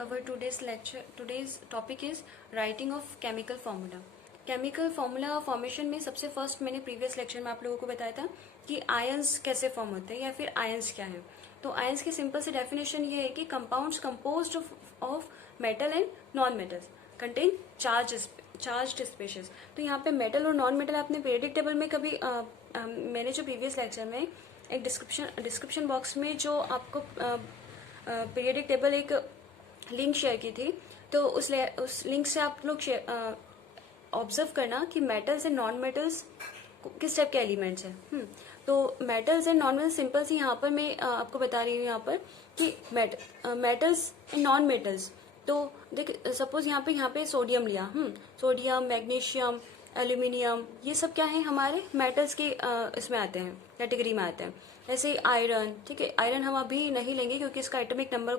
Our today's topic is writing of chemical formula. Chemical formula formation में सबसे first मैंने previous lecture में आप लोगों को बताया था कि आयंस कैसे फॉर्म होते हैं या फिर आयंस क्या है। तो आयंस की सिंपल सी डेफिनेशन ये है कि compounds composed of metal and non metals contain charged species. तो यहाँ पे मेटल और नॉन मेटल आपने पीरियडिक टेबल में कभी मैंने जो प्रीवियस लेक्चर में एक डिस्क्रिप्शन बॉक्स में जो आपको पीरियडिक टेबल एक लिंक शेयर की थी, तो उस लिंक से आप लोग ऑब्जर्व करना कि मेटल्स एंड नॉन मेटल्स किस टाइप के एलिमेंट्स हैं। तो metals and non metals simple सी यहाँ पर मैं आपको बता रही हूँ यहाँ पर कि मेटल्स एंड नॉन मेटल्स। तो देख सपोज यहाँ पे सोडियम लिया, सोडियम, मैग्नीशियम, एल्यूमिनियम, ये सब क्या है हमारे मेटल्स के इसमें आते हैं, कैटेगरी में आते हैं। ऐसे ही आयरन, ठीक है, आयरन हम अभी नहीं लेंगे क्योंकि इसका एटॉमिक नंबर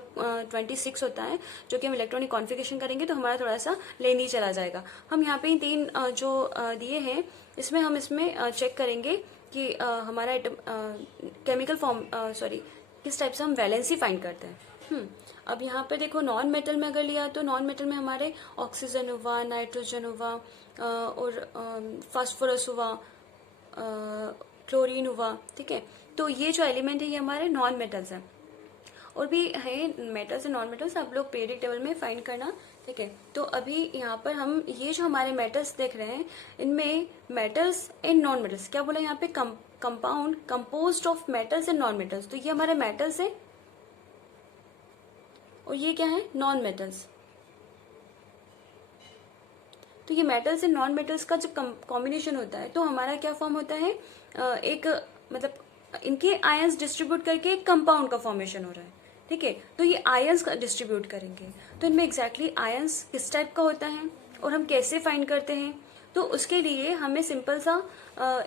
26 होता है, जो कि हम इलेक्ट्रॉनिक कॉन्फ़िगरेशन करेंगे तो हमारा थोड़ा सा लेंदी चला जाएगा। हम यहाँ पे तीन जो दिए हैं इसमें हम चेक करेंगे कि हमारा केमिकल किस टाइप से हम वैलेंसी फाइंड करते हैं। अब यहाँ पे देखो नॉन मेटल में अगर लिया तो नॉन मेटल में हमारे ऑक्सीजन हुआ, नाइट्रोजन हुआ और फास्फोरस हुआ, क्लोरीन हुआ, ठीक है। तो ये जो एलिमेंट है ये हमारे नॉन मेटल्स हैं। और भी है मेटल्स एंड नॉन मेटल्स, आप लोग पीरियडिक टेबल में फाइंड करना, ठीक है। तो अभी यहाँ पर हम ये जो हमारे मेटल्स देख रहे हैं इनमें मेटल्स एंड नॉन मेटल्स, क्या बोला यहाँ पे, compound composed of metals and non metals. तो ये हमारे मेटल्स है और ये क्या है, नॉन मेटल्स। तो ये मेटल्स एंड नॉन मेटल्स का जो कॉम्बिनेशन होता है तो हमारा क्या फॉर्म होता है, एक मतलब इनके आयंस डिस्ट्रीब्यूट करके एक कंपाउंड का फॉर्मेशन हो रहा है, ठीक है। तो ये आयंस का डिस्ट्रीब्यूट करेंगे तो इनमें एग्जैक्टली आयंस किस टाइप का होता है और हम कैसे फाइंड करते हैं। तो उसके लिए हमें सिंपल सा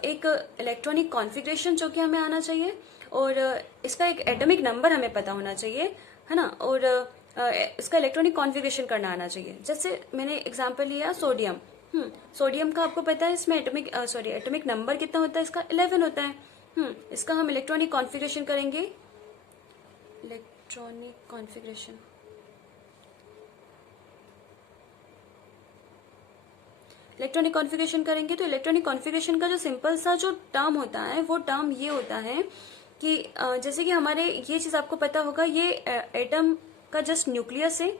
एक इलेक्ट्रॉनिक कॉन्फ़िगरेशन जो कि हमें आना चाहिए और इसका एक एटॉमिक नंबर हमें पता होना चाहिए, है ना, और इसका इलेक्ट्रॉनिक कॉन्फ़िगरेशन करना आना चाहिए। जैसे मैंने एग्जांपल लिया सोडियम, सोडियम का आपको पता है इसमें एटॉमिक नंबर कितना होता है, इसका 11 होता है। इसका हम इलेक्ट्रॉनिक कॉन्फ़िगरेशन करेंगे, इलेक्ट्रॉनिक कॉन्फ़िगरेशन करेंगे। तो इलेक्ट्रॉनिक कॉन्फ़िगरेशन का जो सिंपल सा जो टर्म होता है वो टर्म ये होता है कि जैसे कि हमारे ये चीज आपको पता होगा, ये एटम का जस्ट न्यूक्लियस है,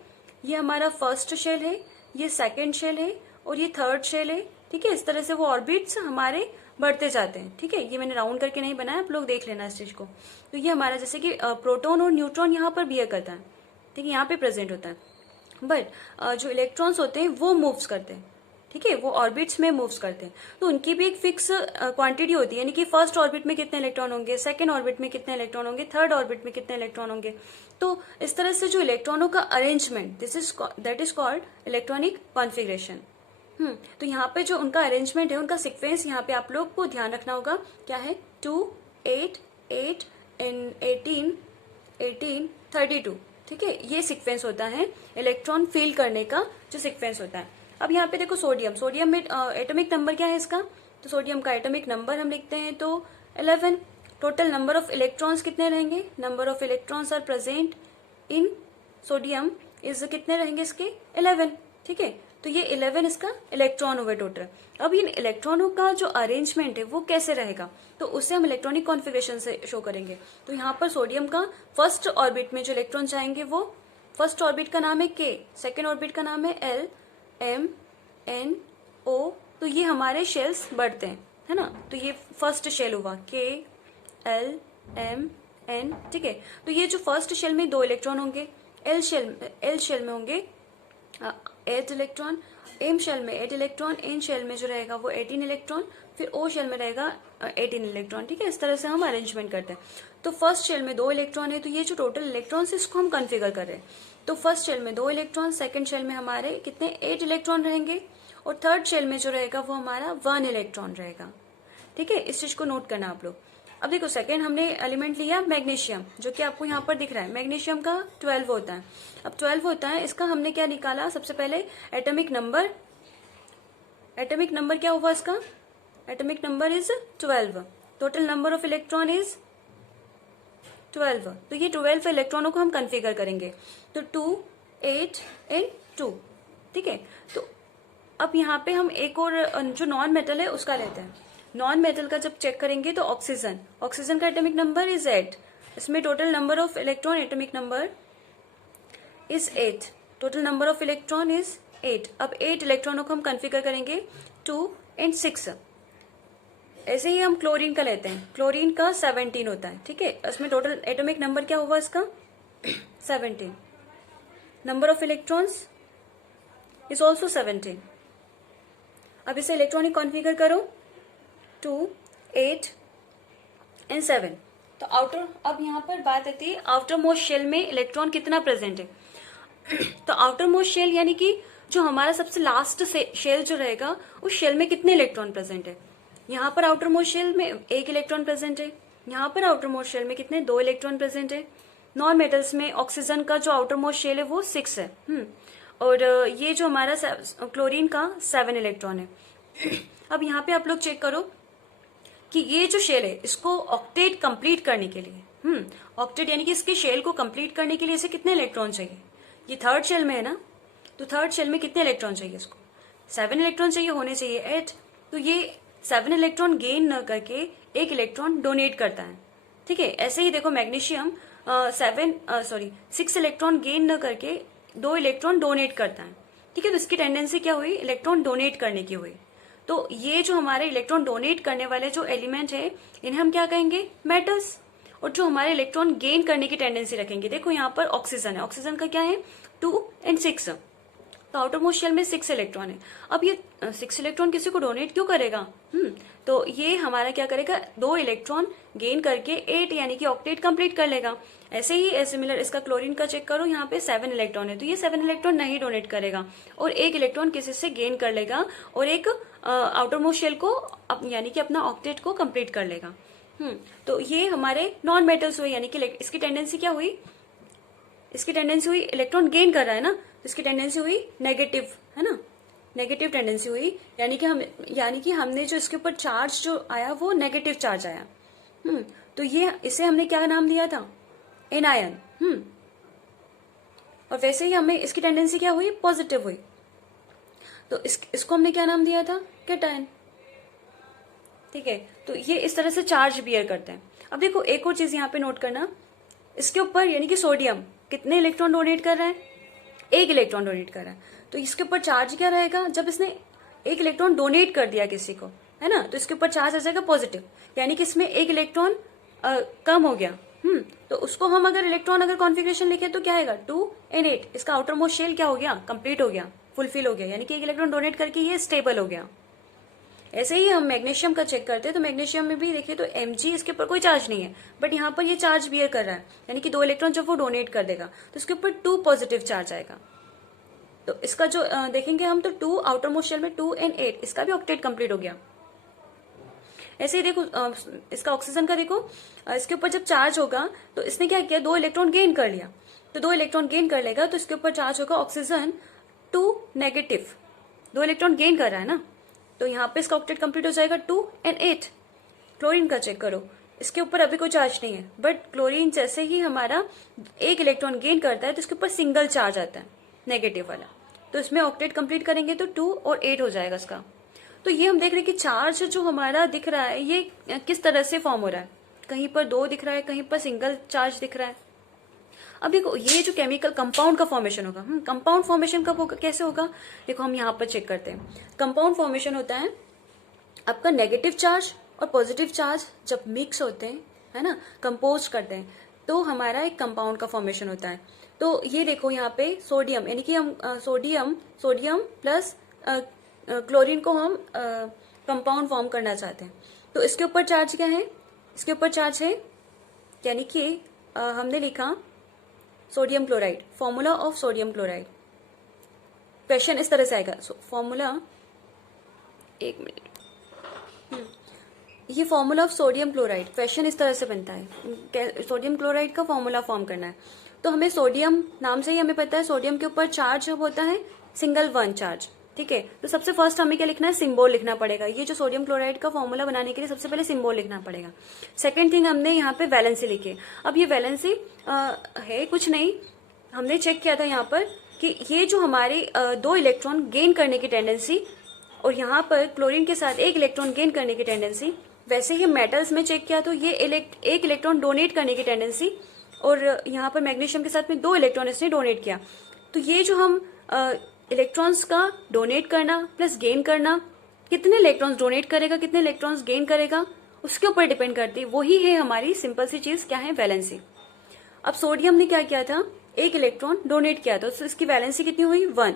ये हमारा फर्स्ट शेल है, ये सेकेंड शेल है और ये थर्ड शेल है, ठीक है। इस तरह से वो ऑर्बिट्स हमारे बढ़ते जाते हैं, ठीक है। ये मैंने राउंड करके नहीं बनाया, आप लोग देख लेना इस चीज को। तो ये हमारा जैसे कि प्रोटॉन और न्यूट्रॉन यहाँ पर बिहेव करता है, ठीक है, यहाँ पे प्रेजेंट होता है। बट जो इलेक्ट्रॉन्स होते हैं वो मूव्स करते हैं, ठीक है, वो ऑर्बिट्स में मूव्स करते हैं। तो उनकी भी एक फिक्स क्वांटिटी होती है, यानी कि फर्स्ट ऑर्बिट में कितने इलेक्ट्रॉन होंगे, सेकंड ऑर्बिट में कितने इलेक्ट्रॉन होंगे, थर्ड ऑर्बिट में कितने इलेक्ट्रॉन होंगे। तो इस तरह से जो इलेक्ट्रॉनों का arrangement that is called electronic configuration. तो यहाँ पे जो उनका अरेंजमेंट है, उनका सिक्वेंस यहाँ पे आप लोग को ध्यान रखना होगा, क्या है, 2 8 8 18 18 32, ठीक है। ये सिक्वेंस होता है इलेक्ट्रॉन फील करने का जो सिक्वेंस होता है। अब यहाँ पे देखो सोडियम में एटॉमिक नंबर क्या है इसका, तो सोडियम का एटॉमिक नंबर हम लिखते हैं तो 11। टोटल नंबर ऑफ इलेक्ट्रॉन्स कितने रहेंगे, number of electrons are present in sodium is कितने रहेंगे इसके, 11, ठीक है। तो ये 11 इसका इलेक्ट्रॉन हुए टोटल। अब इन इलेक्ट्रॉनों का जो अरेंजमेंट है वो कैसे रहेगा, तो उससे हम इलेक्ट्रॉनिक कॉन्फ़िगरेशन से शो करेंगे। तो यहाँ पर सोडियम का फर्स्ट ऑर्बिट में जो इलेक्ट्रॉन जाएंगे वो फर्स्ट ऑर्बिट का नाम है K, सेकेंड ऑर्बिट का नाम है L M N O। तो ये हमारे शेल्स बढ़ते हैं, है ना। तो ये फर्स्ट शेल हुआ K L M N, ठीक है। तो ये जो फर्स्ट शेल में 2 इलेक्ट्रॉन होंगे, एल शेल में होंगे 8 इलेक्ट्रॉन, एम शेल में 8 इलेक्ट्रॉन, एन शेल में जो रहेगा वो 18 इलेक्ट्रॉन, फिर ओ शेल में रहेगा 18 इलेक्ट्रॉन, ठीक है। इस तरह से हम अरेंजमेंट करते हैं। तो फर्स्ट शेल में 2 इलेक्ट्रॉन है, तो ये जो टोटल इलेक्ट्रॉन है इसको हम कॉन्फ़िगर कर रहे हैं। तो फर्स्ट शेल में 2 इलेक्ट्रॉन, सेकेंड शेल में हमारे कितने 8 इलेक्ट्रॉन रहेंगे और थर्ड शेल में जो रहेगा वो हमारा 1 इलेक्ट्रॉन रहेगा, ठीक है। इस चीज को नोट करना आप लोग। अब देखो सेकेंड हमने एलिमेंट लिया मैग्नीशियम, जो कि आपको यहाँ पर दिख रहा है, मैग्नीशियम का 12 होता है। अब 12 होता है, इसका हमने क्या निकाला, सबसे पहले एटॉमिक नंबर क्या हुआ इसका, atomic number is 12, total number of electron is 12। तो ये 12 इलेक्ट्रॉनों को हम कॉन्फ़िगर करेंगे। तो 2 8 and 2, ठीक है। तो अब यहाँ पे हम एक और जो नॉन मेटल है उसका लेते हैं। नॉन मेटल का जब चेक करेंगे तो ऑक्सीजन का एटॉमिक नंबर इज 8। इसमें total number of electron atomic number is 8। Total number of electron is 8। अब 8 इलेक्ट्रॉनों को हम कॉन्फ़िगर करेंगे 2 and 6। ऐसे ही हम क्लोरीन का लेते हैं। क्लोरीन का 17 होता है, ठीक है। इसमें टोटल एटॉमिक नंबर क्या हुआ इसका 17। Number of electrons is also 17। अब इसे इलेक्ट्रॉनिक कॉन्फ़िगर करो 2, 8 and 7। तो अब यहाँ पर बात आती है आउटर मोस्ट शेल में इलेक्ट्रॉन कितना प्रेजेंट है। तो आउटर मोस्ट शेल यानी कि जो हमारा सबसे लास्ट शेल जो रहेगा उस शेल में कितने इलेक्ट्रॉन प्रेजेंट है। यहाँ पर आउटर मोस्ट शेल में 1 इलेक्ट्रॉन प्रेजेंट है। यहाँ पर आउटर मोस्ट शेल में कितने 2 इलेक्ट्रॉन प्रेजेंट है। नॉन मेटल्स में ऑक्सीजन का जो आउटर मोस्ट शेल है वो 6 है। और ये जो हमारा क्लोरीन का 7 इलेक्ट्रॉन है। अब यहाँ पे आप लोग चेक करो कि ये जो शेल है इसको ऑक्टेट कंप्लीट करने के लिए ऑक्टेट यानी कि इसके शेल को कंप्लीट करने के लिए इसे कितने इलेक्ट्रॉन चाहिए। ये थर्ड शेल में है ना, तो थर्ड शेल में कितने इलेक्ट्रॉन चाहिए इसको 7 इलेक्ट्रॉन चाहिए, होने चाहिए 8। तो ये 7 इलेक्ट्रॉन गेन न करके 1 इलेक्ट्रॉन डोनेट करता है, ठीक है। ऐसे ही देखो मैग्नीशियम 6 इलेक्ट्रॉन गेन न करके 2 इलेक्ट्रॉन डोनेट करता है, ठीक है। तो इसकी टेंडेंसी क्या हुई इलेक्ट्रॉन डोनेट करने की हुई। तो ये जो हमारे इलेक्ट्रॉन डोनेट करने वाले जो एलिमेंट है इन्हें हम क्या कहेंगे मेटल्स। और जो हमारे इलेक्ट्रॉन गेन करने की टेंडेंसी रखेंगे, देखो यहाँ पर ऑक्सीजन है, ऑक्सीजन का क्या है 2 and 6। तो आउटर मोस्ट शेल में 6 इलेक्ट्रॉन है। अब ये 6 इलेक्ट्रॉन किसी को डोनेट क्यों करेगा तो ये हमारा क्या करेगा 2 इलेक्ट्रॉन गेन करके 8 यानी कि ऑक्टेट कंप्लीट कर लेगा। ऐसे ही सिमिलर इसका क्लोरीन का चेक करो, यहाँ पे 7 इलेक्ट्रॉन है तो ये 7 इलेक्ट्रॉन नहीं डोनेट करेगा और 1 इलेक्ट्रॉन किसी से गेन कर लेगा और एक आउटर मोस्ट शेल को यानी कि अपना ऑक्टेट को कंप्लीट कर लेगा। तो ये हमारे नॉन मेटल्स हुए, यानी कि इसकी टेंडेंसी क्या हुई, इसकी टेंडेंसी हुई इलेक्ट्रॉन गेन कर रहा है ना, तो इसकी टेंडेंसी हुई नेगेटिव, है ना, नेगेटिव टेंडेंसी हुई। यानी कि हमने जो इसके ऊपर चार्ज जो आया वो नेगेटिव चार्ज आया। तो ये इसे हमने क्या नाम दिया था एनायन। और वैसे ही हमें इसकी टेंडेंसी क्या हुई पॉजिटिव हुई, तो इसको हमने क्या नाम दिया था कैटायन, ठीक है। तो ये इस तरह से चार्ज बियर करते हैं। अब देखो एक और चीज यहाँ पे नोट करना, इसके ऊपर यानी कि सोडियम कितने इलेक्ट्रॉन डोनेट कर रहा है 1 इलेक्ट्रॉन डोनेट कर रहा है। तो इसके ऊपर चार्ज क्या रहेगा, जब इसने 1 इलेक्ट्रॉन डोनेट कर दिया किसी को, है ना, तो इसके ऊपर चार्ज आ जाएगा पॉजिटिव, यानी कि इसमें 1 इलेक्ट्रॉन कम हो गया। तो उसको हम अगर इलेक्ट्रॉन कॉन्फ़िगरेशन लिखे तो क्या आएगा 2 and 8। इसका आउटर मोस्ट शेल क्या हो गया कंप्लीट हो गया, फुलफिल हो गया, यानी कि 1 इलेक्ट्रॉन डोनेट करके ये स्टेबल हो गया। ऐसे ही हम मैग्नीशियम का चेक करते हैं तो मैग्नीशियम में भी देखिए तो Mg इसके ऊपर कोई चार्ज नहीं है, बट यहाँ पर ये चार्ज बियर कर रहा है, यानी कि 2 इलेक्ट्रॉन जब वो डोनेट कर देगा तो इसके ऊपर 2 पॉजिटिव चार्ज आएगा। तो इसका जो देखेंगे हम तो 2 आउटर मोस्ट शेल में 2 and 8, इसका भी ऑक्टेट कंप्लीट हो गया। ऐसे ही देखो इसका ऑक्सीजन का देखो, इसके ऊपर जब चार्ज होगा तो इसने क्या किया 2 इलेक्ट्रॉन गेन कर लिया, तो 2 इलेक्ट्रॉन गेन कर लेगा तो इसके ऊपर चार्ज होगा ऑक्सीजन 2 नेगेटिव, 2 इलेक्ट्रॉन गेन कर रहा है ना, तो यहाँ पे इसका ऑक्टेट कंप्लीट हो जाएगा 2 and 8। क्लोरीन का चेक करो, इसके ऊपर अभी कोई चार्ज नहीं है, बट क्लोरीन जैसे ही हमारा 1 इलेक्ट्रॉन गेन करता है तो इसके ऊपर सिंगल चार्ज आता है नेगेटिव वाला, तो इसमें ऑक्टेट कंप्लीट करेंगे तो 2 और 8 हो जाएगा इसका। तो ये हम देख रहे हैं कि चार्ज जो हमारा दिख रहा है ये किस तरह से फॉर्म हो रहा है, कहीं पर 2 दिख रहा है, कहीं पर सिंगल चार्ज दिख रहा है। अब देखो ये जो केमिकल कंपाउंड का फॉर्मेशन होगा, कंपाउंड फॉर्मेशन कब होगा, कैसे होगा, देखो हम यहाँ पर चेक करते हैं। कंपाउंड फॉर्मेशन होता है आपका नेगेटिव चार्ज और पॉजिटिव चार्ज जब मिक्स होते हैं, है ना, कंपोज करते हैं, तो हमारा एक कंपाउंड का फॉर्मेशन होता है। तो ये देखो यहाँ पे सोडियम, यानी कि हम सोडियम प्लस क्लोरीन को हम कंपाउंड फॉर्म करना चाहते हैं, तो इसके ऊपर चार्ज क्या है, इसके ऊपर चार्ज है, यानी कि हमने लिखा sodium chloride, formula of sodium chloride. Question इस तरह से आएगा, फॉर्मूला, एक मिनट, ये formula of sodium chloride, question इस तरह से बनता है, सोडियम क्लोराइड का फॉर्मूला फॉर्म करना है। तो हमें सोडियम नाम से ही हमें पता है सोडियम के ऊपर चार्ज जब होता है सिंगल 1 चार्ज, ठीक है। तो सबसे फर्स्ट हमें क्या लिखना है, सिंबल लिखना पड़ेगा। ये जो सोडियम क्लोराइड का फॉर्मूला बनाने के लिए सबसे पहले सिंबल लिखना पड़ेगा। सेकंड थिंग हमने यहाँ पे वैलेंसी लिखी है। अब ये वैलेंसी है कुछ नहीं, हमने चेक किया था यहाँ पर कि ये जो हमारे दो इलेक्ट्रॉन गेन करने की टेंडेंसी और यहाँ पर क्लोरीन के साथ एक इलेक्ट्रॉन गेन करने की टेंडेंसी, वैसे ही मेटल्स में चेक किया तो ये एक इलेक्ट्रॉन डोनेट करने की टेंडेंसी और यहाँ पर मैग्नीशियम के साथ में दो इलेक्ट्रॉन इसने डोनेट किया। तो ये जो हम इलेक्ट्रॉन्स का डोनेट करना प्लस गेन करना, कितने इलेक्ट्रॉन्स डोनेट करेगा कितने इलेक्ट्रॉन्स गेन करेगा उसके ऊपर डिपेंड करती है। वही है हमारी सिंपल सी चीज, क्या है, वैलेंसी। अब सोडियम ने क्या किया था, एक इलेक्ट्रॉन डोनेट किया था, तो इसकी वैलेंसी कितनी हुई, 1।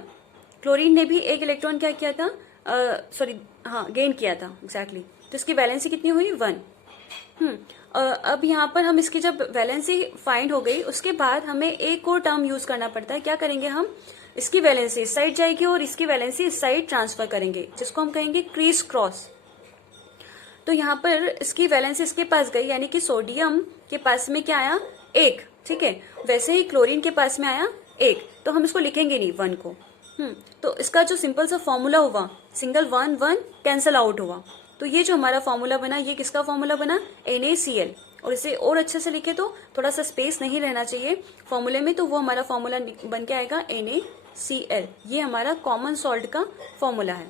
क्लोरीन ने भी एक इलेक्ट्रॉन क्या किया था, गेन किया था एग्जैक्टली, तो इसकी वैलेंसी कितनी हुई, 1। अब यहाँ पर हम इसकी जब वैलेंसी फाइंड हो गई उसके बाद हमें एक और टर्म यूज करना पड़ता है। क्या करेंगे हम, इसकी वैलेंसी इस साइड जाएगी और इसकी वैलेंसी इस साइड ट्रांसफर करेंगे, जिसको हम कहेंगे क्रीज क्रॉस। तो यहाँ पर इसकी वैलेंसी इसके पास गई, यानी कि सोडियम के पास में क्या आया, 1, ठीक है। वैसे ही क्लोरीन के पास में आया 1, तो हम इसको लिखेंगे नहीं 1 को। तो इसका जो सिंपल सा फॉर्मूला हुआ, सिंगल 1 1 कैंसल आउट हुआ, तो ये जो हमारा फॉर्मूला बना, ये किसका फॉर्मूला बना, NaCl। और इसे और अच्छे से लिखे तो थोड़ा सा स्पेस नहीं रहना चाहिए फॉर्मूले में, तो वो हमारा फॉर्मूला बन के आएगा NaCl। ये हमारा कॉमन सॉल्ट का फॉर्मूला है।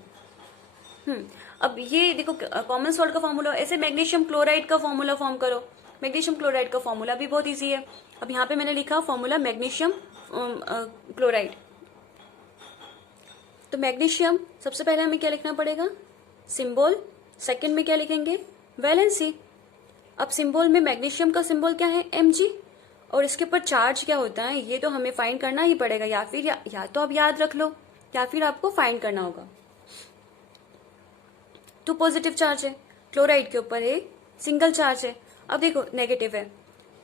अब ये देखो कॉमन सॉल्ट का फॉर्मूला, ऐसे मैग्नीशियम क्लोराइड का फॉर्मूला फॉर्म करो। मैग्नीशियम क्लोराइड का फॉर्मूला भी बहुत इजी है। अब यहाँ पे मैंने लिखा फॉर्मूला मैग्नीशियम क्लोराइड। तो मैग्नीशियम सबसे पहले हमें क्या लिखना पड़ेगा, सिंबल, सेकंड में क्या लिखेंगे, वैलेंसी। अब सिंबल में मैग्नीशियम का सिंबल क्या है, Mg, और इसके ऊपर चार्ज क्या होता है ये तो हमें फाइंड करना ही पड़ेगा, या फिर या तो आप याद रख लो या फिर आपको फाइंड करना होगा। तो पॉजिटिव चार्ज है, क्लोराइड के ऊपर है सिंगल चार्ज है। अब देखो नेगेटिव है,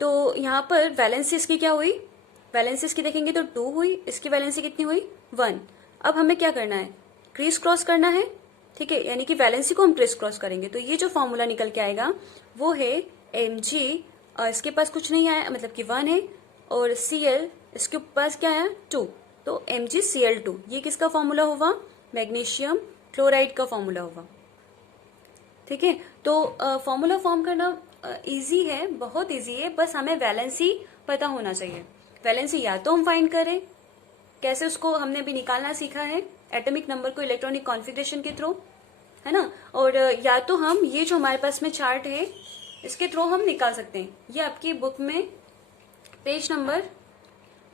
तो यहाँ पर वैलेंसी इसकी क्या हुई, वैलेंसी इसकी देखेंगे तो 2 हुई, इसकी वैलेंसी कितनी हुई, 1। अब हमें क्या करना है, क्रीज क्रॉस करना है, ठीक है, यानी कि वैलेंसी को हम क्रीज क्रॉस करेंगे। तो ये जो फॉर्मूला निकल के आएगा वो है Mg, इसके पास कुछ नहीं आया मतलब कि 1 है, और Cl इसके पास क्या आया, 2, तो MgCl2। ये किसका फॉर्मूला हुआ, मैग्नीशियम क्लोराइड का फॉर्मूला हुआ, ठीक है। तो फॉर्मूला फॉर्म करना इजी है, बहुत इजी है, बस हमें वैलेंसी पता होना चाहिए। वैलेंसी या तो हम फाइंड करें, कैसे उसको हमने भी निकालना सीखा है, एटॉमिक नंबर को इलेक्ट्रॉनिक कॉन्फ़िगरेशन के थ्रू, है ना, और या तो हम ये जो हमारे पास में चार्ट है इसके थ्रू हम निकाल सकते हैं। ये आपकी बुक में पेज नंबर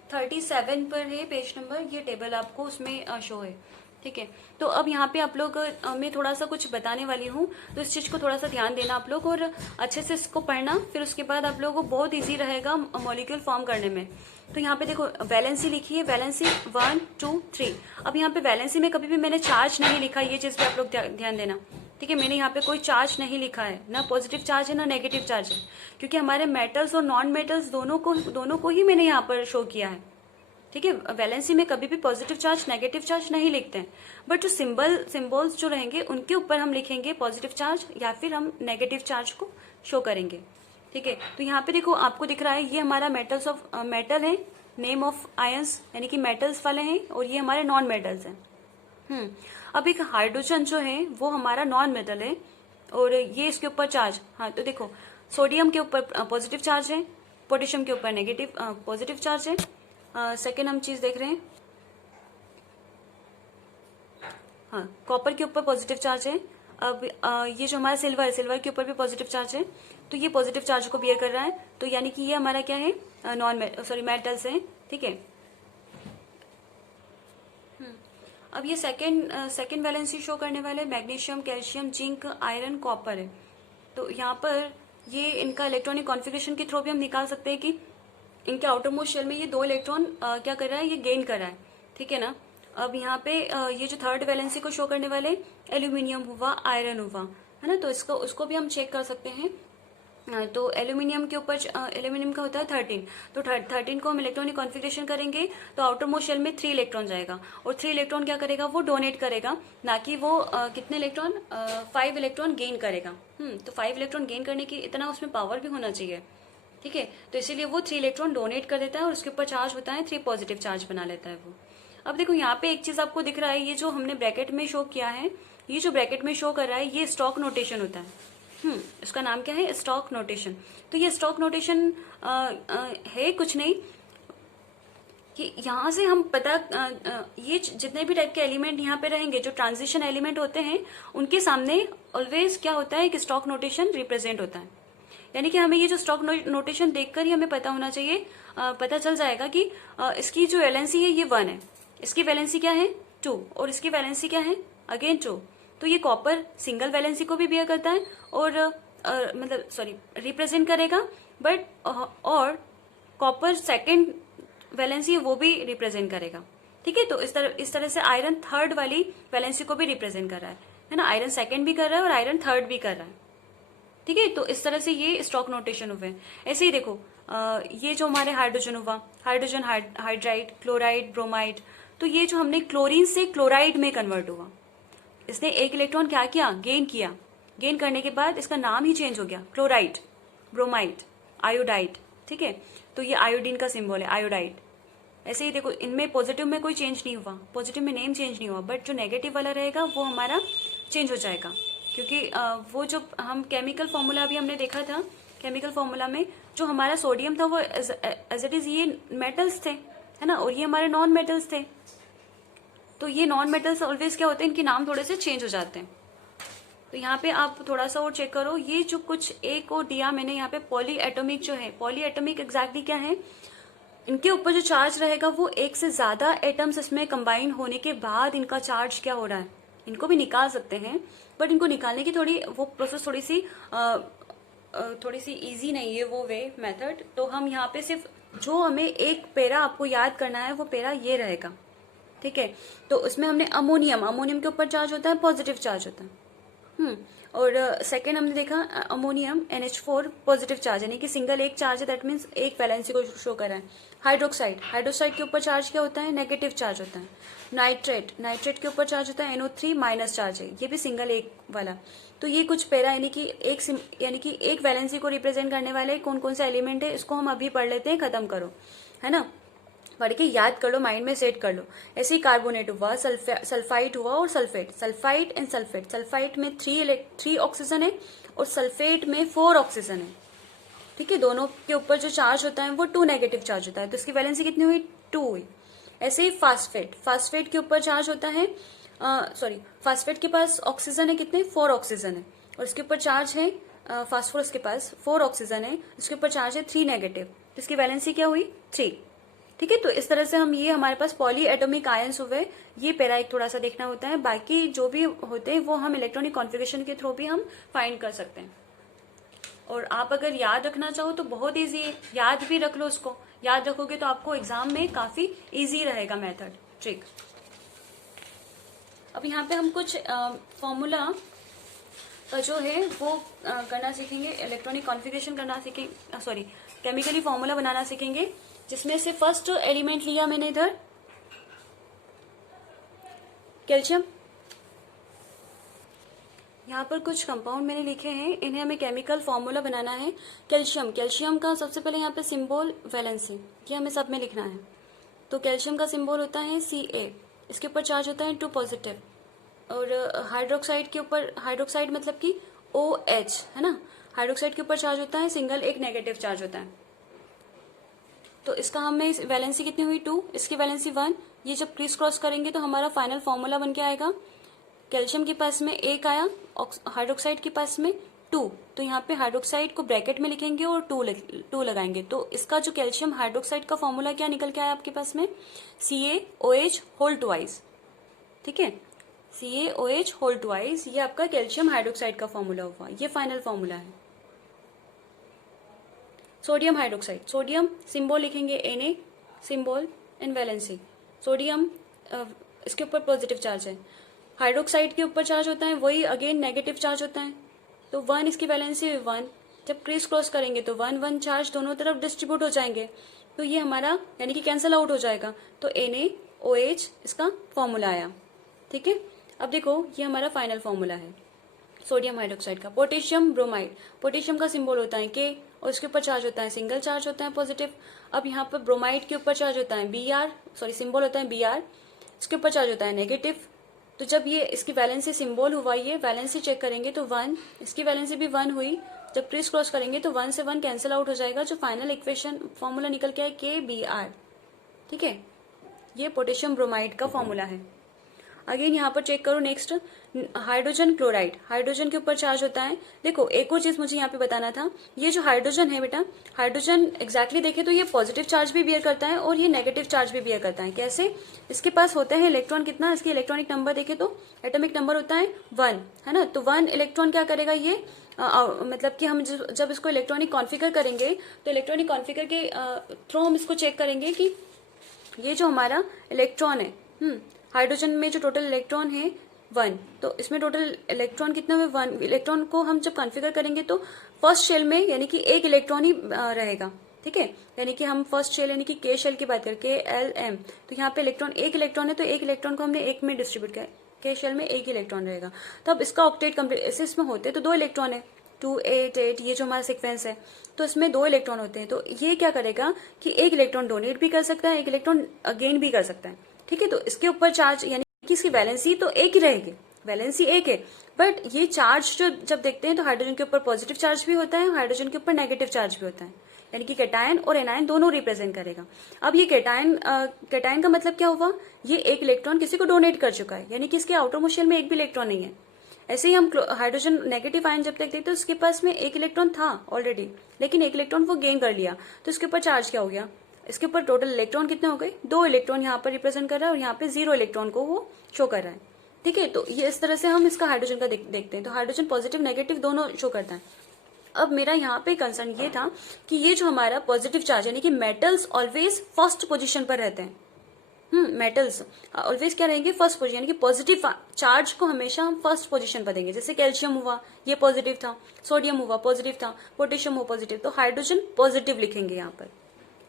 37 पर है, पेज नंबर, ये टेबल आपको उसमें शो है, ठीक है। तो अब यहाँ पे आप लोग मैं थोड़ा सा कुछ बताने वाली हूँ, तो इस चीज को थोड़ा सा ध्यान देना आप लोग और अच्छे से इसको पढ़ना, फिर उसके बाद आप लोगों को बहुत इजी रहेगा मॉलिक्यूल फॉर्म करने में। तो यहाँ पे देखो वैलेंसी लिखी है, वैलेंसी 1 2 3। अब यहाँ पे वैलेंसी में कभी भी मैंने चार्ज नहीं लिखा, ये चीज पे आप लोग ध्यान देना, ठीक है। मैंने यहाँ पे कोई चार्ज नहीं लिखा है, ना पॉजिटिव चार्ज है ना नेगेटिव चार्ज है, क्योंकि हमारे मेटल्स और नॉन मेटल्स दोनों को ही मैंने यहाँ पर शो किया है, ठीक है। वैलेंसी में कभी भी पॉजिटिव चार्ज नेगेटिव चार्ज नहीं लिखते हैं, बट जो सिंबल्स जो रहेंगे उनके ऊपर हम लिखेंगे पॉजिटिव चार्ज या फिर हम नेगेटिव चार्ज को शो करेंगे, ठीक है। तो यहाँ पे देखो आपको दिख रहा है ये हमारा मेटल है, नेम ऑफ आयंस यानी कि मेटल्स वाले हैं, और ये हमारे नॉन मेटल्स हैं। अब एक हाइड्रोजन जो है वो हमारा नॉन मेटल है, और ये इसके ऊपर चार्ज, हाँ तो देखो सोडियम के ऊपर पॉजिटिव चार्ज है, पोटेशियम के ऊपर नेगेटिव पॉजिटिव चार्ज है। सेकेंड हम चीज देख रहे हैं, हाँ कॉपर के ऊपर पॉजिटिव चार्ज है। अब ये जो हमारा सिल्वर के ऊपर भी पॉजिटिव चार्ज है, तो ये पॉजिटिव चार्ज को बियर कर रहा है, तो यानी कि ये हमारा क्या है, मेटल्स हैं, ठीक है। अब ये सेकेंड वैलेंसी शो करने वाले magnesium, calcium, zinc, iron, copper है। तो यहाँ पर ये इनका इलेक्ट्रॉनिक कॉन्फ़िगरेशन के थ्रू भी हम निकाल सकते हैं कि इनके आउटर मोस्ट शेल में ये 2 इलेक्ट्रॉन क्या कर रहा है, ये गेन कर रहा है, ठीक है ना। अब यहाँ पे ये जो थर्ड वैलेंसी को शो करने वाले एल्यूमिनियम हुआ, आयरन हुआ, है ना, तो उसको भी हम चेक कर सकते हैं। तो एल्यूमिनियम के ऊपर एल्यूमिनियम का होता है 13, तो 13 को हम इलेक्ट्रॉनिक कॉन्फ़िगरेशन करेंगे तो आउटर मोस्ट शेल में 3 इलेक्ट्रॉन जाएगा, और 3 इलेक्ट्रॉन क्या करेगा, वो डोनेट करेगा, ना कि वो कितने इलेक्ट्रॉन 5 इलेक्ट्रॉन गेन करेगा। तो 5 इलेक्ट्रॉन गेन करने की इतना उसमें पावर भी होना चाहिए, ठीक है। तो इसीलिए वो 3 इलेक्ट्रॉन डोनेट कर देता है और उसके ऊपर चार्ज होता है 3 पॉजिटिव चार्ज बना लेता है वो। अब देखो यहाँ पे एक चीज आपको दिख रहा है, ये जो हमने ब्रैकेट में शो किया है, ये जो ब्रैकेट में शो कर रहा है ये स्टॉक नोटेशन होता है। इसका नाम क्या है, स्टॉक नोटेशन। तो ये स्टॉक नोटेशन है कुछ नहीं कि यहाँ से हम पता ये जितने भी टाइप के एलिमेंट यहाँ पे रहेंगे जो ट्रांजिशन एलिमेंट होते हैं उनके सामने ऑलवेज क्या होता है कि स्टॉक नोटेशन रिप्रेजेंट होता है। यानी कि हमें ये जो स्टॉक नोटेशन देखकर ही हमें पता होना चाहिए, पता चल जाएगा कि इसकी जो वैलेंसी है ये 1 है, इसकी वैलेंसी क्या है 2 और इसकी वैलेंसी क्या है अगेन 2। तो ये कॉपर सिंगल वैलेंसी को भी बियर करता है और मतलब सॉरी रिप्रेजेंट करेगा, बट और कॉपर सेकेंड वैलेंसी वो भी रिप्रेजेंट करेगा। ठीक है, तो इस तरह से आयरन थर्ड वाली वैलेंसी को भी रिप्रेजेंट कर रहा है ना, आयरन सेकेंड भी कर रहा है और आयरन थर्ड भी कर रहा है। ठीक है, तो इस तरह से ये स्टॉक नोटेशन हुए। ऐसे ही देखो ये जो हमारे हाइड्रोजन हुआ, हाइड्रोजन हाइड्राइड, क्लोराइड, ब्रोमाइड, तो ये जो हमने क्लोरीन से क्लोराइड में कन्वर्ट हुआ, इसने एक इलेक्ट्रॉन क्या किया, गेन किया। गेन करने के बाद इसका नाम ही चेंज हो गया, क्लोराइड, ब्रोमाइड, आयोडाइड। ठीक है, तो ये आयोडीन का सिंबल है, आयोडाइड। ऐसे ही देखो इनमें पॉजिटिव में कोई चेंज नहीं हुआ, पॉजिटिव में नेम चेंज नहीं हुआ, बट जो नेगेटिव वाला रहेगा वो हमारा चेंज हो जाएगा, क्योंकि वो जो हम केमिकल फॉर्मूला अभी हमने देखा था, केमिकल फॉर्मूला में जो हमारा सोडियम था वो एज इट इज ये मेटल्स थे, है ना, और ये हमारे नॉन मेटल्स थे। तो ये नॉन मेटल्स ऑलवेज क्या होते हैं, इनके नाम थोड़े से चेंज हो जाते हैं। तो यहाँ पे आप थोड़ा सा और चेक करो, ये जो कुछ एक और दिया मैंने यहाँ पे पॉली एटोमिक जो है, पॉली एटोमिक एग्जैक्टली क्या है, इनके ऊपर जो चार्ज रहेगा वो एक से ज्यादा एटम्स इसमें कंबाइन होने के बाद इनका चार्ज क्या हो रहा है, इनको भी निकाल सकते हैं, बट इनको निकालने की थोड़ी वो प्रोसेस थोड़ी सी इजी नहीं है वो वे मेथड। तो हम यहाँ पे सिर्फ जो हमें एक पेरा आपको याद करना है वो पेरा ये रहेगा। ठीक है, तो उसमें हमने अमोनियम के ऊपर चार्ज होता है, पॉजिटिव चार्ज होता है। और सेकेंड हमने देखा अमोनियम NH4 पॉजिटिव चार्ज, यानी कि सिंगल एक चार्ज है, दैट मीन्स एक वैलेंसी को शो कर रहा है। हाइड्रोक्साइड के ऊपर चार्ज क्या होता है, नेगेटिव चार्ज होता है। नाइट्रेट के ऊपर चार्ज होता है NO3 माइनस चार्ज है, ये भी सिंगल एक वाला। तो ये कुछ पेरा यानी कि एक वैलेंसी को रिप्रेजेंट करने वाले कौन कौन से एलिमेंट है, इसको हम अभी पढ़ लेते हैं, खत्म करो, है ना, पढ़ के याद कर लो, माइंड में सेट कर लो। ऐसे ही कार्बोनेट हुआ, सल्फाइट हुआ और सल्फाइट एंड सल्फेट। सल्फाइट में 3 ऑक्सीजन है और सल्फेट में 4 ऑक्सीजन है। ठीक है, दोनों के ऊपर जो चार्ज होता है वो 2 नेगेटिव चार्ज होता है, तो इसकी वैलेंसी कितनी हुई, 2 हुई। ऐसे ही फास्फेट के ऊपर चार्ज होता है, फास्फेट के पास ऑक्सीजन है कितने, 4 ऑक्सीजन है, और इसके ऊपर चार्ज है फास्फोरस के पास 4 ऑक्सीजन है, इसके ऊपर चार्ज है 3 नेगेटिव, तो इसकी वैलेंसी क्या हुई, 3। ठीक है, तो इस तरह से हम ये हमारे पास पॉली एटॉमिक आयंस हुए, ये पेरा एक थोड़ा सा देखना होता है, बाकी जो भी होते हैं वो हम इलेक्ट्रॉनिक कॉन्फ़िगरेशन के थ्रू भी हम फाइंड कर सकते हैं। और आप अगर याद रखना चाहो तो बहुत इजी है, याद भी रख लो, उसको याद रखोगे तो आपको एग्जाम में काफी इजी रहेगा मेथड ट्रिक। अब यहाँ पे हम कुछ फॉर्मूला जो है वो करना सीखेंगे, इलेक्ट्रॉनिक कॉन्फ़िगरेशन करना सीखेंगे, सॉरी केमिकली फॉर्मूला बनाना सीखेंगे, जिसमें से फर्स्ट एलिमेंट लिया मैंने इधर कैल्शियम। यहाँ पर कुछ कंपाउंड मैंने लिखे हैं, इन्हें हमें केमिकल फॉर्मूला बनाना है। कैल्शियम का सबसे पहले यहाँ पे सिंबल वैलेंसी, ये हमें सब में लिखना है। तो कैल्शियम का सिंबल होता है Ca, इसके ऊपर चार्ज होता है 2 पॉजिटिव। और हाइड्रोक्साइड के ऊपर, हाइड्रोक्साइड मतलब कि OH है ना, हाइड्रोक्साइड के ऊपर चार्ज होता है सिंगल एक नेगेटिव चार्ज होता है। तो इसका हमें वैलेंसी कितनी हुई, 2, इसकी वैलेंसी 1। ये जब क्रिस क्रॉस करेंगे तो हमारा फाइनल फॉर्मूला बन के आएगा, कैल्शियम के पास में 1 आया, हाइड्रोक्साइड के पास में 2, तो यहाँ पे हाइड्रोक्साइड को ब्रैकेट में लिखेंगे और 2 लगाएंगे। तो इसका जो कैल्शियम हाइड्रोक्साइड का फॉर्मूला क्या निकल के आया आपके पास में, CaOH होल ट्वाइस। ठीक है, CaOH होल ट्वाइस, ये आपका कैल्शियम हाइड्रोक्साइड का फॉर्मूला हुआ, ये फाइनल फॉर्मूला है। सोडियम हाइड्रोक्साइड, सोडियम सिंबल लिखेंगे Na, symbol and valency. Sodium इसके ऊपर पॉजिटिव चार्ज है, हाइड्रोक्साइड के ऊपर चार्ज होता है वही अगेन नेगेटिव चार्ज होता है, तो 1 इसकी वैलेंसी 1। जब क्रिस क्रॉस करेंगे तो 1 चार्ज दोनों तरफ डिस्ट्रीब्यूट हो जाएंगे, तो ये हमारा यानी कि कैंसिल आउट हो जाएगा, तो NaOH इसका फॉर्मूला आया। ठीक है, अब देखो ये हमारा फाइनल फॉर्मूला है सोडियम हाइड्रोक्साइड का। पोटेशियम ब्रोमाइड, पोटेशियम का सिंबल होता है K और इसके ऊपर चार्ज होता है सिंगल चार्ज होता है पॉजिटिव। अब यहाँ पर ब्रोमाइड के ऊपर चार्ज होता है Br, सॉरी सिंबल होता है Br, इसके ऊपर चार्ज होता है नेगेटिव। तो जब ये इसकी वैलेंसी सिंबल हुआ, ये वैलेंसी चेक करेंगे तो 1, इसकी वैलेंसी भी 1 हुई। जब क्रिस क्रॉस करेंगे तो 1 से 1 कैंसिल आउट हो जाएगा, जो फाइनल इक्वेशन फॉर्मूला निकल के आए KBr। ठीक है, ये पोटेशियम ब्रोमाइड का फॉर्मूला है। अगेन यहाँ पर चेक करो नेक्स्ट, हाइड्रोजन क्लोराइड, हाइड्रोजन के ऊपर चार्ज होता है। देखो एक और चीज मुझे यहाँ पे बताना था, ये जो हाइड्रोजन है बेटा, हाइड्रोजन एग्जैक्टली देखे तो ये पॉजिटिव चार्ज भी बियर करता है और ये नेगेटिव चार्ज भी बियर करता है। कैसे? इसके पास होता है इलेक्ट्रॉन कितना, इसके इलेक्ट्रॉनिक नंबर देखे तो एटॉमिक नंबर होता है 1, है ना। तो 1 इलेक्ट्रॉन क्या करेगा ये, मतलब कि हम जब इसको इलेक्ट्रॉनिक कॉन्फ़िगर करेंगे तो इलेक्ट्रॉनिक कॉन्फ़िगर के थ्रू हम इसको चेक करेंगे कि ये जो हमारा इलेक्ट्रॉन है, हाइड्रोजन में जो टोटल इलेक्ट्रॉन है 1, तो इसमें टोटल इलेक्ट्रॉन कितना हुए 1। इलेक्ट्रॉन को हम जब कॉन्फ़िगर करेंगे तो फर्स्ट शेल में यानी कि एक इलेक्ट्रॉन ही रहेगा, ठीक है। यानी कि हम फर्स्ट शेल यानी कि के शेल की बात करें, KLM, तो यहाँ पे इलेक्ट्रॉन एक इलेक्ट्रॉन है, तो एक इलेक्ट्रॉन को हमने एक में डिस्ट्रीब्यूट किया, के शेल में एक ही इलेक्ट्रॉन रहेगा। तो अब इसका ऑक्टेट कंप्लीट, ऐसे इसमें होते तो 2 इलेक्ट्रॉन है, 2 8 8, ये जो हमारा सीक्वेंस है, तो इसमें 2 इलेक्ट्रॉन होते हैं। तो ये क्या करेगा कि एक इलेक्ट्रॉन डोनेट भी कर सकता है, एक इलेक्ट्रॉन गेन भी कर सकता है, ठीक है। तो इसके ऊपर चार्ज यानी कि इसकी वैलेंसी तो एक ही रहेगी, वैलेंसी एक है, बट ये चार्ज जो जब देखते हैं तो हाइड्रोजन के ऊपर पॉजिटिव चार्ज भी होता है, हाइड्रोजन के ऊपर नेगेटिव चार्ज भी होता है, यानी कि कैटायन और एनायन दोनों रिप्रेजेंट करेगा। अब ये कैटायन का मतलब क्या हुआ, ये एक इलेक्ट्रॉन किसी को डोनेट कर चुका है, यानी कि इसके आउटर मोस्ट शेल में एक भी इलेक्ट्रॉन नहीं है। ऐसे ही हम हाइड्रोजन नेगेटिव आयन जब तक देखते तो उसके पास में एक इलेक्ट्रॉन था ऑलरेडी, लेकिन एक इलेक्ट्रॉन वो गेन कर लिया, तो इसके ऊपर चार्ज क्या हो गया, इसके ऊपर टोटल इलेक्ट्रॉन कितने हो गए, 2 इलेक्ट्रॉन यहाँ पर रिप्रेजेंट कर रहा है और यहाँ पे 0 इलेक्ट्रॉन को वो शो कर रहा है, ठीक है। तो ये इस तरह से हम इसका हाइड्रोजन का देखते हैं। तो हाइड्रोजन पॉजिटिव नेगेटिव दोनों शो करता है। अब मेरा यहाँ पे कंसर्न ये था कि ये जो हमारा पॉजिटिव चार्ज यानी कि मेटल्स ऑलवेज फर्स्ट पोजीशन पर रहते हैं, मेटल्स ऑलवेज क्या रहेंगे, फर्स्ट पोजीशन, यानी कि पॉजिटिव चार्ज को हमेशा हम फर्स्ट पोजीशन पर देंगे। जैसे कैल्शियम हुआ ये पॉजिटिव था, सोडियम हुआ पॉजिटिव था, पोटेशियम हुआ पॉजिटिव, तो हाइड्रोजन पॉजिटिव लिखेंगे यहाँ पर,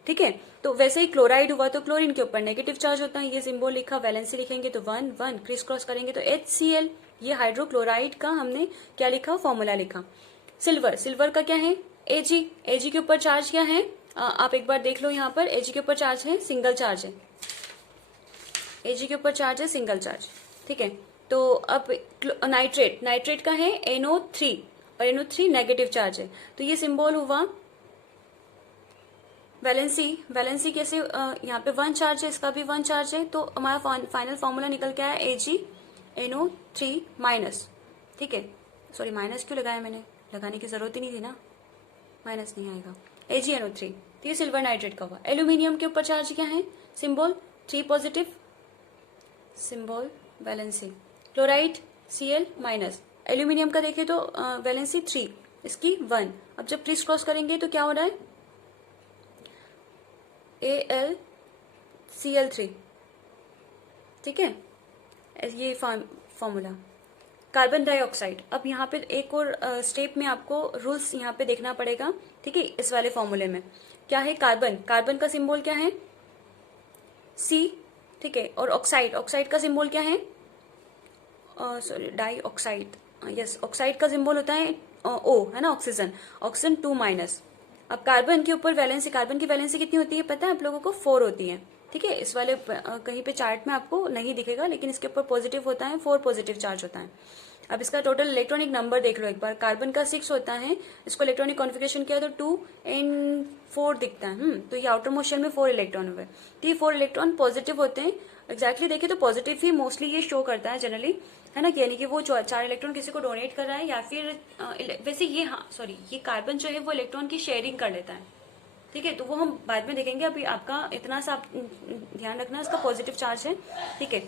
ठीक है। तो वैसे ही क्लोराइड हुआ तो क्लोरीन के ऊपर नेगेटिव चार्ज होता है, ये सिंबल लिखा, वैलेंसी लिखेंगे तो 1 1, क्रिस क्रॉस करेंगे तो HCl, ये हाइड्रोक्लोराइड का हमने क्या लिखा, फॉर्मूला लिखा। सिल्वर, सिल्वर का क्या है, Ag, Ag के ऊपर चार्ज क्या है, आप एक बार देख लो यहाँ पर, Ag के ऊपर चार्ज है, सिंगल चार्ज है, Ag के ऊपर चार्ज है सिंगल चार्ज, ठीक है। तो अब नाइट्रेट, नाइट्रेट का है NO3 और NO3 नेगेटिव चार्ज है, तो ये सिंबल हुआ वैलेंसी। वैलेंसी कैसे, यहाँ पे 1 चार्ज है, इसका भी 1 चार्ज है, तो हमारा फाइनल फॉर्मूला निकल के आया AgNO3 माइनस, ठीक है। सॉरी माइनस क्यों लगाया मैंने, लगाने की जरूरत ही नहीं थी ना, माइनस नहीं आएगा, AgNO3। तो ये सिल्वर नाइट्रेट का हुआ। एल्यूमिनियम के ऊपर चार्ज क्या है, symbol 3 positive, symbol valency. Chloride Cl minus, aluminium का देखें तो वैलेंसी 3, इसकी 1। अब जब क्रिस क्रॉस करेंगे तो क्या हो रहा है, AlCl3, ठीक है, ये फॉर्मूला। कार्बन डाइऑक्साइड, अब यहाँ पे एक और स्टेप में आपको रूल्स यहाँ पे देखना पड़ेगा, ठीक है। इस वाले फॉर्मूले में क्या है, कार्बन, कार्बन का सिंबल क्या है C, ठीक है। और ऑक्साइड, ऑक्साइड का सिंबल क्या है, सॉरी डाइऑक्साइड, यस, ऑक्साइड का सिंबल होता है O, है ना, ऑक्सीजन, ऑक्सीजन 2 माइनस। अब कार्बन के ऊपर वैलेंसी, कार्बन की वैलेंसी कितनी होती है पता है आप लोगों को, 4 होती है, ठीक है। इस वाले कहीं पे चार्ट में आपको नहीं दिखेगा, लेकिन इसके ऊपर पॉजिटिव होता है, 4 पॉजिटिव चार्ज होता है। अब इसका टोटल इलेक्ट्रॉनिक नंबर देख लो एक बार, कार्बन का 6 होता है, इसको इलेक्ट्रॉनिक कॉन्फ़िगरेशन किया तो 2 and 4 दिखता है, तो ये आउटर मोस्ट शेल में 4 इलेक्ट्रॉन हुए, तो ये 4 इलेक्ट्रॉन पॉजिटिव होते हैं। एग्जैक्टली देखें तो पॉजिटिव ही मोस्टली ये शो करता है जनरली, है ना, यानी कि वो 4 इलेक्ट्रॉन किसी को डोनेट कर रहा है, या फिर वैसे ये, हाँ सॉरी, ये कार्बन जो है वो इलेक्ट्रॉन की शेयरिंग कर लेता है, ठीक है। तो वो हम बाद में देखेंगे, अभी आपका इतना सा आप ध्यान रखना, इसका पॉजिटिव चार्ज है, ठीक है।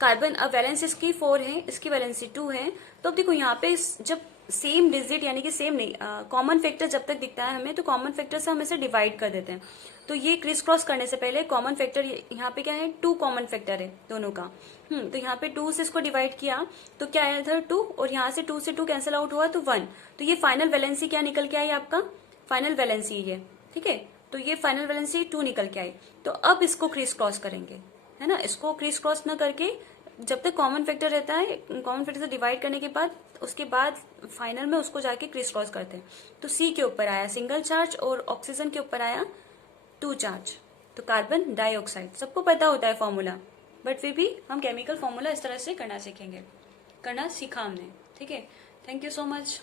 कार्बन, अब वैलेंस इसकी 4 है, इसकी वैलेंसी 2 है, तो अब देखो यहाँ पे जब सेम डिजिट यानी कि सेम नहीं, कॉमन फैक्टर जब तक दिखता है हमें, तो कॉमन फैक्टर से हम इसे डिवाइड कर देते हैं। तो ये क्रिस क्रॉस करने से पहले कॉमन फैक्टर यहाँ पे क्या है, 2 कॉमन फैक्टर है दोनों का, तो यहाँ पे 2 से इसको डिवाइड किया तो क्या आया इधर 2, और यहाँ से 2 से 2 कैंसिल आउट हुआ तो 1, तो ये फाइनल वैलेंसी क्या निकल के आई आपका, फाइनल वैलेंसी ये, ठीक है। तो ये फाइनल वैलेंसी 2 निकल के आई। तो अब इसको क्रिस क्रॉस करेंगे, है ना, इसको क्रिस क्रॉस न करके जब तक कॉमन फैक्टर रहता है, कॉमन फैक्टर से डिवाइड करने के बाद उसके बाद फाइनल में उसको जाके क्रिस क्रॉस करते हैं। तो C के ऊपर आया सिंगल चार्ज और ऑक्सीजन के ऊपर आया 2 चार्ज, तो कार्बन डाइऑक्साइड। सबको पता होता है फॉर्मूला, बट फिर भी हम केमिकल फॉर्मूला इस तरह से करना सीखेंगे, करना सीखा हमने, ठीक है। Thank you so much.